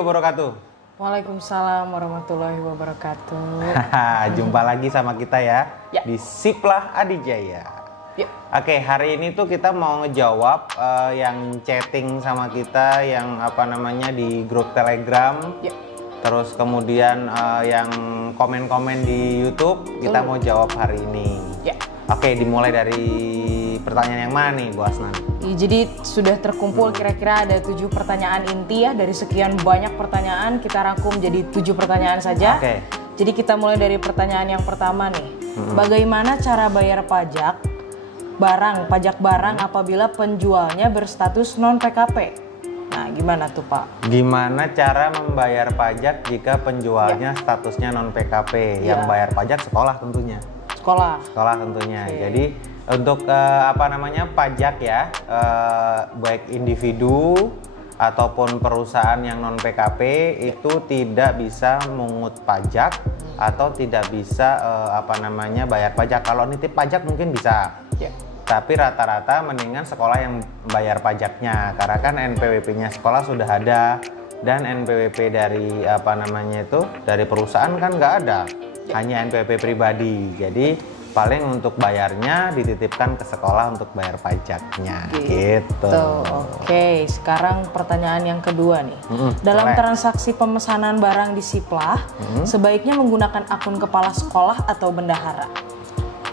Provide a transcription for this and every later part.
wabarakatuh. Waalaikumsalam warahmatullahi wabarakatuh. Jumpa lagi sama kita ya, Ya. di Siplah Adijaya. Ya. Oke, hari ini tuh kita mau ngejawab yang chatting sama kita, yang di grup Telegram. Ya. Terus kemudian yang komen-komen di YouTube, kita mau jawab hari ini. Ya. Oke, dimulai dari pertanyaan yang mana nih, Bu Asnan? Jadi sudah terkumpul kira-kira ada 7 pertanyaan inti ya. Dari sekian banyak pertanyaan kita rangkum jadi 7 pertanyaan saja. Oke. Jadi kita mulai dari pertanyaan yang pertama nih. Bagaimana cara bayar pajak barang apabila penjualnya berstatus non PKP? Nah, gimana tuh Pak? Gimana cara membayar pajak jika penjualnya statusnya non PKP? Yang bayar pajak sekolah tentunya. Sekolah Tentunya. Oke. Jadi untuk pajak ya, baik individu ataupun perusahaan yang non PKP itu tidak bisa mungut pajak atau tidak bisa bayar pajak. Kalau nitip pajak mungkin bisa. Ya. Tapi rata-rata mendingan sekolah yang bayar pajaknya, karena kan NPWP-nya sekolah sudah ada dan NPWP dari dari perusahaan kan nggak ada, hanya NPWP pribadi. Jadi paling untuk bayarnya dititipkan ke sekolah untuk bayar pajaknya, gitu. Oke, sekarang pertanyaan yang kedua nih. Dalam transaksi pemesanan barang di Siplah, sebaiknya menggunakan akun kepala sekolah atau bendahara?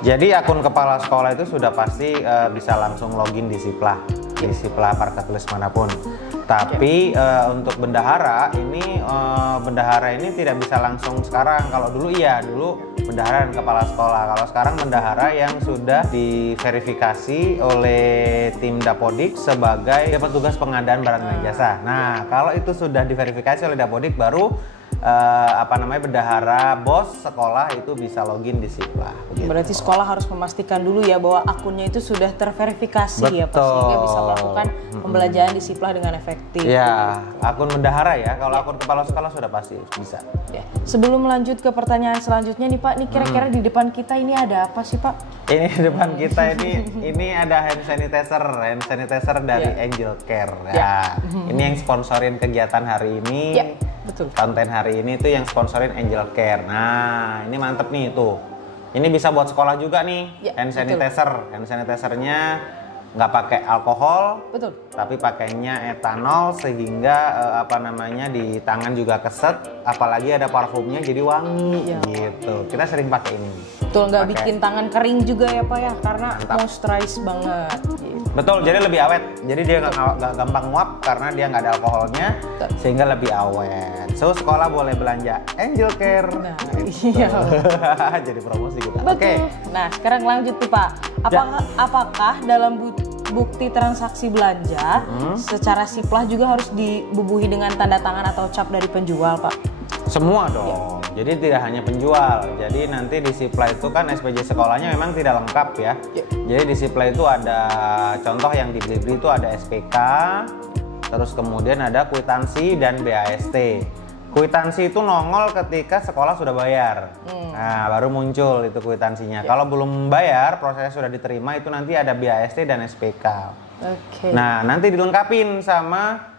Jadi akun kepala sekolah itu sudah pasti bisa langsung login di Siplah, di Siplah Marketplace manapun. Tapi untuk bendahara ini tidak bisa langsung sekarang. Kalau dulu bendahara dan kepala sekolah. Kalau sekarang bendahara yang sudah diverifikasi oleh tim Dapodik sebagai petugas pengadaan barang dan jasa. Nah, kalau itu sudah diverifikasi oleh Dapodik, baru bendahara bos sekolah itu bisa login di Siplah. Begitu. Berarti sekolah harus memastikan dulu ya bahwa akunnya itu sudah terverifikasi. Ya Pak, sehingga bisa melakukan pembelanjaan di Siplah dengan efektif. Ya, akun bendahara ya. Kalau akun kepala sekolah sudah pasti bisa. Ya. Sebelum lanjut ke pertanyaan selanjutnya nih Pak, nih kira-kira di depan kita ini ada apa sih Pak? Ini di depan kita ini ada hand sanitizer dari Angel Care. Ya. Ini yang sponsorin kegiatan hari ini. Ya, betul. Konten hari ini tuh yang sponsorin Angel Care. Nah, ini mantep nih tuh. Ini bisa buat sekolah juga nih. Hand sanitizer. Hand sanitizernya nggak pakai alkohol, betul, tapi pakainya etanol sehingga di tangan juga keset, apalagi ada parfumnya jadi wangi gitu. Kita sering pakai ini. Betul, nggak bikin tangan kering juga ya Pak ya, karena moisturize banget. Gitu. Betul, jadi lebih awet. Jadi dia nggak gampang nguap karena dia nggak ada alkoholnya, sehingga lebih awet. So sekolah boleh belanja Angel Care. Nah, gitu. iya. Jadi promosi kita. Oke. Nah sekarang lanjut nih Pak. Apakah dalam bukti transaksi belanja secara Siplah juga harus dibubuhi dengan tanda tangan atau cap dari penjual Pak? Semua dong. Jadi tidak hanya penjual. Jadi nanti di Siplah itu kan SPJ sekolahnya memang tidak lengkap ya. Jadi di Siplah itu ada contoh yang dibeli itu ada SPK, terus kemudian ada kwitansi dan BAST. Kwitansi itu nongol ketika sekolah sudah bayar. Nah, baru muncul itu kwitansinya. Kalau belum bayar, prosesnya sudah diterima, itu nanti ada BAST dan SPK. Oke. Nah, nanti dilengkapin sama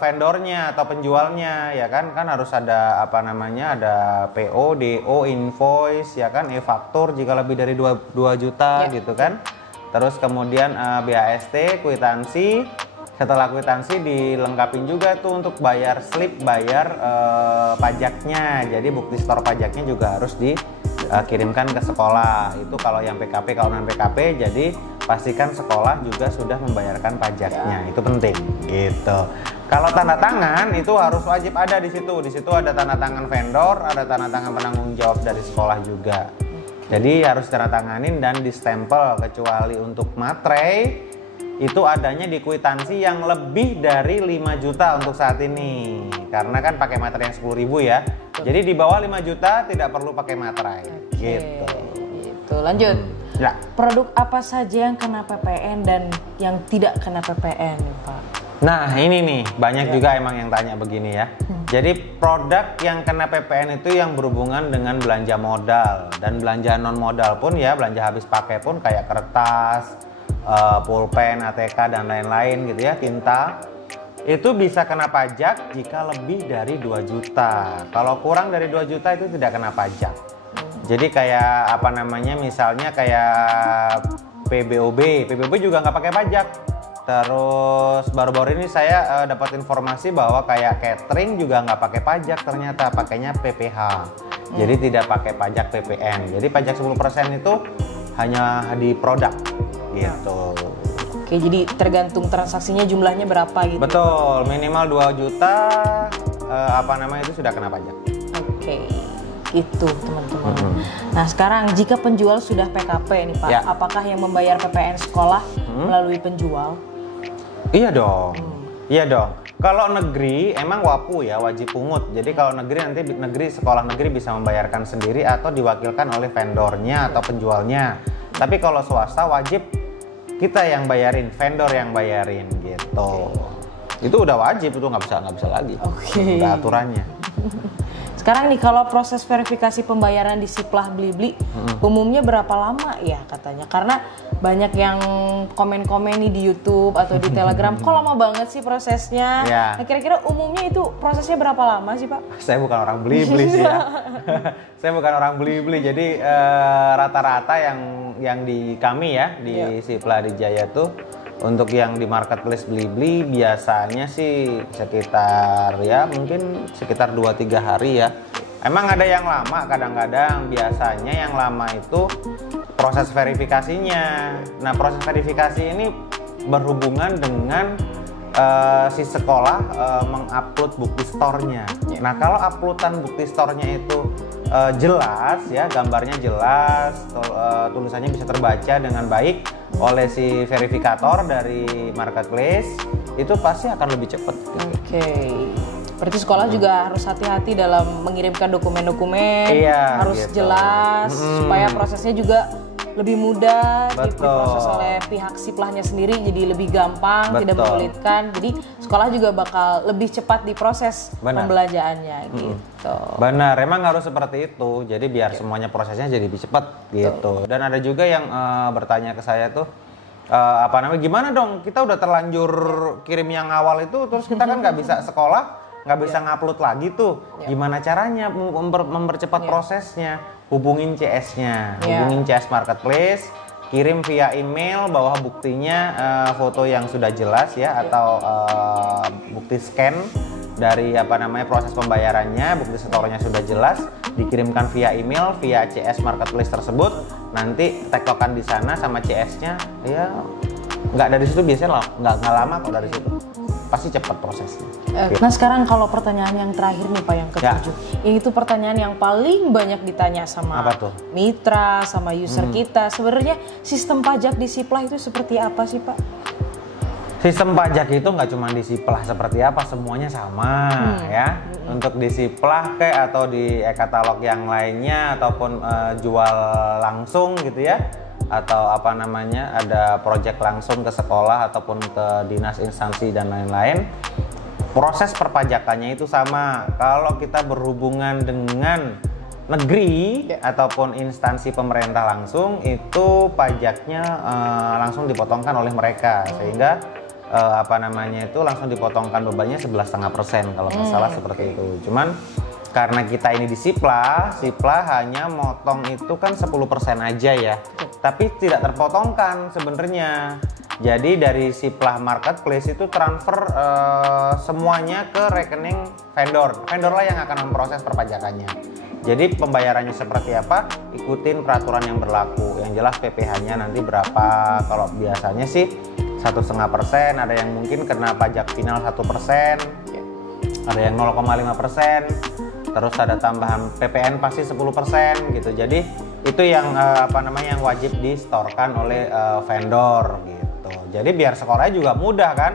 vendornya atau penjualnya, ya kan harus ada ada PO, DO, invoice, ya kan, e-faktur jika lebih dari 2 juta gitu kan. Terus kemudian BAST, kwitansi. Setelah kwitansi dilengkapin juga tuh untuk bayar slip, bayar pajaknya. Jadi bukti store pajaknya juga harus dikirimkan ke sekolah. Itu kalau yang PKP, kalau non PKP, jadi pastikan sekolah juga sudah membayarkan pajaknya. Itu penting gitu. Kalau tanda tangan itu harus wajib ada di situ. Di situ ada tanda tangan vendor, ada tanda tangan penanggung jawab dari sekolah juga. Jadi harus tanda tanganin dan distempel, kecuali untuk materai itu adanya di kwitansi yang lebih dari 5 juta untuk saat ini. Karena kan pakai materai yang 10.000 ya. Jadi di bawah 5 juta tidak perlu pakai materai. Gitu. Lanjut. Ya. Produk apa saja yang kena PPN dan yang tidak kena PPN nih Pak? Nah ini nih, banyak juga emang yang tanya begini ya. Jadi produk yang kena PPN itu yang berhubungan dengan belanja modal. Dan belanja non modal pun ya, belanja habis pakai pun kayak kertas, pulpen, ATK dan lain-lain gitu ya, tinta. itu bisa kena pajak jika lebih dari 2 juta. Kalau kurang dari 2 juta itu tidak kena pajak. Jadi kayak apa namanya, misalnya kayak PBOB juga nggak pakai pajak. Terus baru-baru ini saya dapat informasi bahwa kayak catering juga nggak pakai pajak, ternyata pakainya PPH. Jadi tidak pakai pajak PPN. Jadi pajak 10% itu hanya di produk gitu. Oke, jadi tergantung transaksinya jumlahnya berapa gitu. Betul, minimal 2 juta itu sudah kena pajak. Oke, gitu teman-teman. Nah sekarang jika penjual sudah PKP nih Pak, apakah yang membayar PPN sekolah melalui penjual? Iya dong, iya dong. Kalau negeri emang WAPU ya, wajib pungut. Jadi kalau negeri nanti sekolah negeri bisa membayarkan sendiri atau diwakilkan oleh vendornya atau penjualnya. Tapi kalau swasta wajib kita yang bayarin, vendor yang bayarin gitu. Itu udah wajib, itu nggak bisa lagi. Udah aturannya. Sekarang nih kalau proses verifikasi pembayaran di Siplah Blibli umumnya berapa lama ya katanya? Karena banyak yang komen-komen nih di YouTube atau di Telegram, kok lama banget sih prosesnya? Nah, kira-kira umumnya itu prosesnya berapa lama sih Pak? Saya bukan orang Blibli sih ya. Saya bukan orang Blibli, jadi rata-rata yang di kami ya di Siplah Dijaya tuh untuk yang di marketplace Blibli biasanya sih sekitar 2-3 hari ya. Emang ada yang lama, kadang-kadang biasanya yang lama itu proses verifikasinya. Nah, proses verifikasi ini berhubungan dengan si sekolah mengupload bukti store-nya. Nah, kalau uploadan bukti store-nya itu jelas ya, gambarnya jelas, tulisannya bisa terbaca dengan baik oleh si verifikator dari marketplace, itu pasti akan lebih cepat. Oke. Berarti sekolah juga harus hati-hati dalam mengirimkan dokumen-dokumen, harus jelas supaya prosesnya juga lebih mudah diproses oleh pihak Siplahnya sendiri, jadi lebih gampang, tidak menyulitkan. Jadi sekolah juga bakal lebih cepat diproses pembelajarannya gitu. Benar, emang harus seperti itu. Jadi biar semuanya prosesnya jadi lebih cepat gitu. Dan ada juga yang bertanya ke saya tuh, gimana dong? Kita udah terlanjur kirim yang awal itu, terus kita kan nggak bisa sekolah, nggak bisa ngupload lagi tuh. Gimana caranya mempercepat prosesnya? Hubungin CS-nya, hubungin CS Marketplace, kirim via email bahwa buktinya foto yang sudah jelas ya, atau bukti scan dari proses pembayarannya, bukti setornya sudah jelas, dikirimkan via email via CS Marketplace tersebut. Nanti tektokan di sana sama CS-nya, ya nggak dari situ biasanya nggak lama kok dari situ. Pasti cepat prosesnya. Nah sekarang kalau pertanyaan yang terakhir nih Pak, yang ke-7, yang itu pertanyaan yang paling banyak ditanya sama mitra, sama user kita. Sebenarnya sistem pajak di Siplah itu seperti apa sih Pak? Sistem pajak itu nggak cuma di Siplah seperti apa, semuanya sama ya. Untuk di Siplah atau di e-katalog yang lainnya ataupun jual langsung gitu ya, atau ada proyek langsung ke sekolah ataupun ke dinas instansi dan lain-lain, proses perpajakannya itu sama. Kalau kita berhubungan dengan negeri ataupun instansi pemerintah langsung, itu pajaknya langsung dipotongkan oleh mereka, sehingga langsung dipotongkan bebannya 11,5% kalau nggak salah seperti itu. Cuman karena kita ini di Siplah hanya motong itu kan 10% aja ya, tapi tidak terpotongkan sebenarnya. Jadi dari Siplah Marketplace itu transfer semuanya ke rekening vendor lah yang akan memproses perpajakannya. Jadi pembayarannya seperti apa, ikutin peraturan yang berlaku. Yang jelas PPh-nya nanti berapa. Kalau biasanya sih 1,5%, ada yang mungkin kena pajak final 1%, ada yang 0,5%. Terus ada tambahan PPN pasti 10% gitu. Jadi itu yang yang wajib distorkan oleh vendor gitu. Jadi biar sekolahnya juga mudah kan.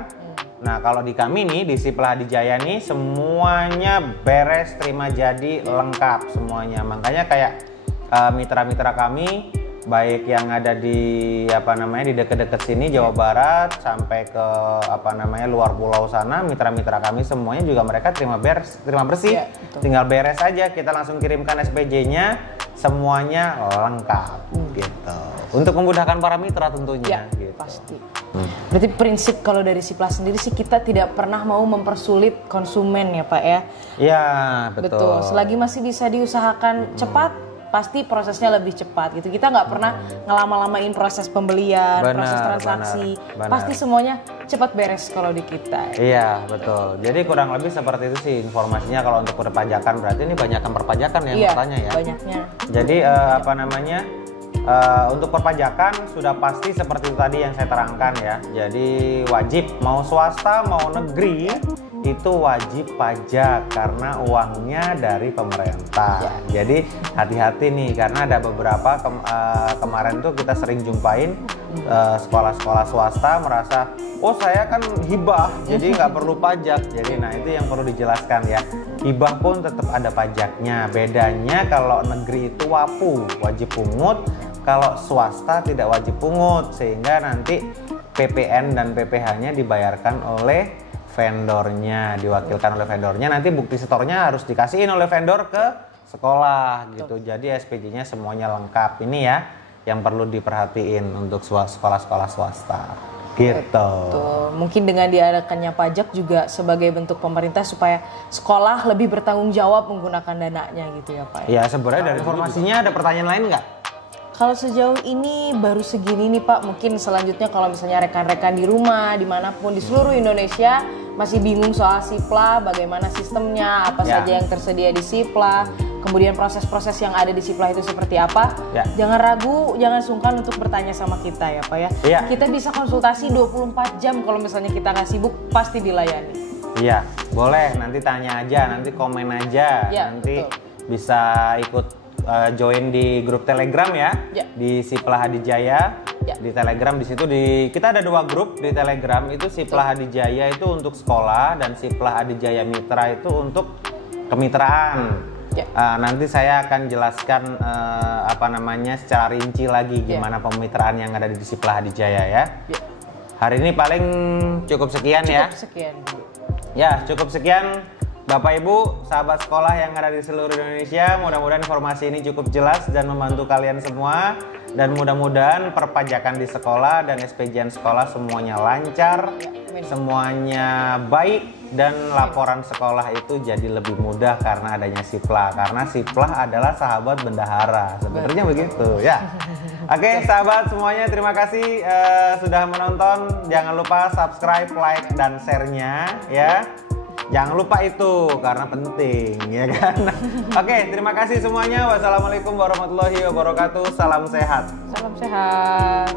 Nah kalau di kami nih di Siplah Dijaya nih semuanya beres, terima jadi, lengkap semuanya. Makanya kayak mitra-mitra kami baik yang ada di di dekat-dekat sini Jawa Barat sampai ke luar pulau sana, mitra-mitra kami semuanya juga mereka terima bersih. Iya, Tinggal beres aja, kita langsung kirimkan SPJ-nya, semuanya lengkap gitu. Untuk memudahkan para mitra tentunya gitu. Pasti. Berarti prinsip kalau dari Sipla sendiri sih kita tidak pernah mau mempersulit konsumen ya Pak ya. Iya, betul. Selagi masih bisa diusahakan cepat, pasti prosesnya lebih cepat gitu. Kita nggak pernah ngelama-lamain proses pembelian, proses transaksi. benar. Pasti semuanya cepat beres kalau di kita. Iya, betul. Jadi kurang lebih seperti itu sih informasinya kalau untuk perpajakan. Berarti ini banyakkan perpajakan yang bertanya ya. Banyaknya. Jadi untuk perpajakan sudah pasti seperti itu tadi yang saya terangkan ya. Jadi wajib mau swasta mau negeri itu wajib pajak karena uangnya dari pemerintah. Jadi hati-hati nih karena ada beberapa kemarin tuh kita sering jumpain sekolah-sekolah swasta merasa saya kan hibah jadi nggak perlu pajak. Jadi nah itu yang perlu dijelaskan ya, hibah pun tetap ada pajaknya. Bedanya kalau negeri itu wajib pungut, kalau swasta tidak wajib pungut, sehingga nanti PPN dan PPh-nya dibayarkan oleh vendornya, diwakilkan oleh vendornya. Nanti bukti setornya harus dikasihin oleh vendor ke sekolah gitu. Jadi SPJ-nya semuanya lengkap. Ini ya yang perlu diperhatiin untuk sekolah-sekolah swasta gitu. Betul. Mungkin dengan diadakannya pajak juga sebagai bentuk pemerintah supaya sekolah lebih bertanggung jawab menggunakan dananya gitu ya Pak. Ya sebenarnya dari informasinya ada pertanyaan lain nggak? Kalau sejauh ini baru segini nih Pak. Mungkin selanjutnya kalau misalnya rekan-rekan di rumah dimanapun di seluruh Indonesia masih bingung soal Sipla, bagaimana sistemnya, apa saja yang tersedia di Sipla, kemudian proses-proses yang ada di Sipla itu seperti apa. Jangan ragu, jangan sungkan untuk bertanya sama kita ya Pak ya. Kita bisa konsultasi 24 jam kalau misalnya kita nggak sibuk, pasti dilayani. Iya, boleh nanti tanya aja, nanti komen aja, nanti bisa ikut join di grup Telegram ya. Di Sipla Hadijaya. Di Telegram di situ kita ada 2 grup di Telegram, itu Sipla Hadijaya itu untuk sekolah dan Sipla Hadijaya Mitra itu untuk kemitraan. Nanti saya akan jelaskan secara rinci lagi gimana pemitraan yang ada di Sipla Hadijaya ya. Hari ini paling cukup sekian ya. Cukup sekian. Bapak Ibu, sahabat sekolah yang ada di seluruh Indonesia, mudah-mudahan informasi ini cukup jelas dan membantu kalian semua. Dan mudah-mudahan perpajakan di sekolah dan SPJ sekolah semuanya lancar, semuanya baik, dan laporan sekolah itu jadi lebih mudah karena adanya Sipla. Karena Sipla adalah sahabat bendahara, sebenarnya begitu ya. Oke, sahabat semuanya, terima kasih sudah menonton. Jangan lupa subscribe, like, dan share-nya ya. Jangan lupa itu karena penting ya kan. Oke, terima kasih semuanya. Wassalamualaikum warahmatullahi wabarakatuh. Salam sehat. Salam sehat.